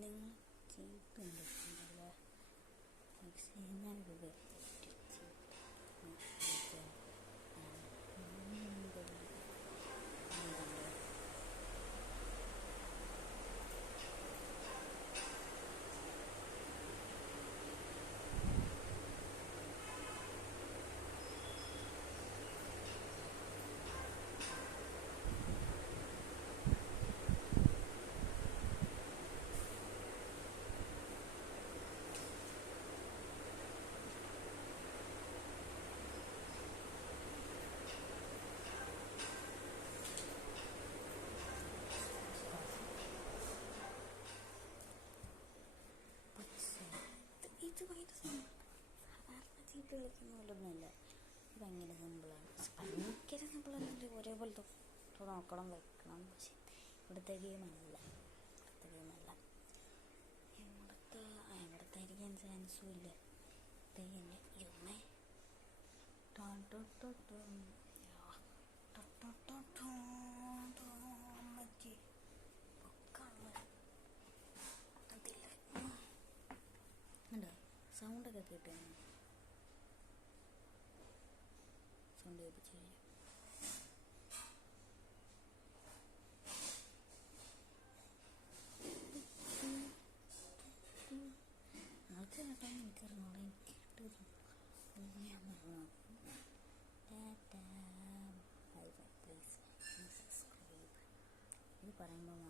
നിങ്ങൾ ചെയ്തുകൊണ്ടിരിക്കുന്നതല്ലേ ഞാനൊരു ഇത് സാധാരണ ചീട്ട് കളിക്കുന്ന പോലൊന്നുമല്ല. ഇത് ഭയങ്കര സിമ്പിളാണ്. ഭയങ്കര സിമ്പിളാണെന്നുണ്ട് ഒരേപോലത്തെ നോക്കണം വെക്കണം. പക്ഷെ ഇവിടുത്തെ ഗെയിമല്ല. ഇവിടുത്തെ ആയിരിക്കാൻ ചാൻസും ഇല്ല. തന്നെ യുമേ ഉണ്ടോ സൗണ്ടൊക്കെ കേട്ടാണ്. സൗണ്ട് കേൾപ്പിച്ച് കഴിഞ്ഞു. ആൾക്ക് കേട്ടാൽ എനിക്കറിഞ്ഞോളെ. എനിക്ക് കേട്ടത് ഞാൻ പറഞ്ഞു പ്ലീസ് സബ്സ്ക്രൈബ്. ഇത് പറയുമ്പോൾ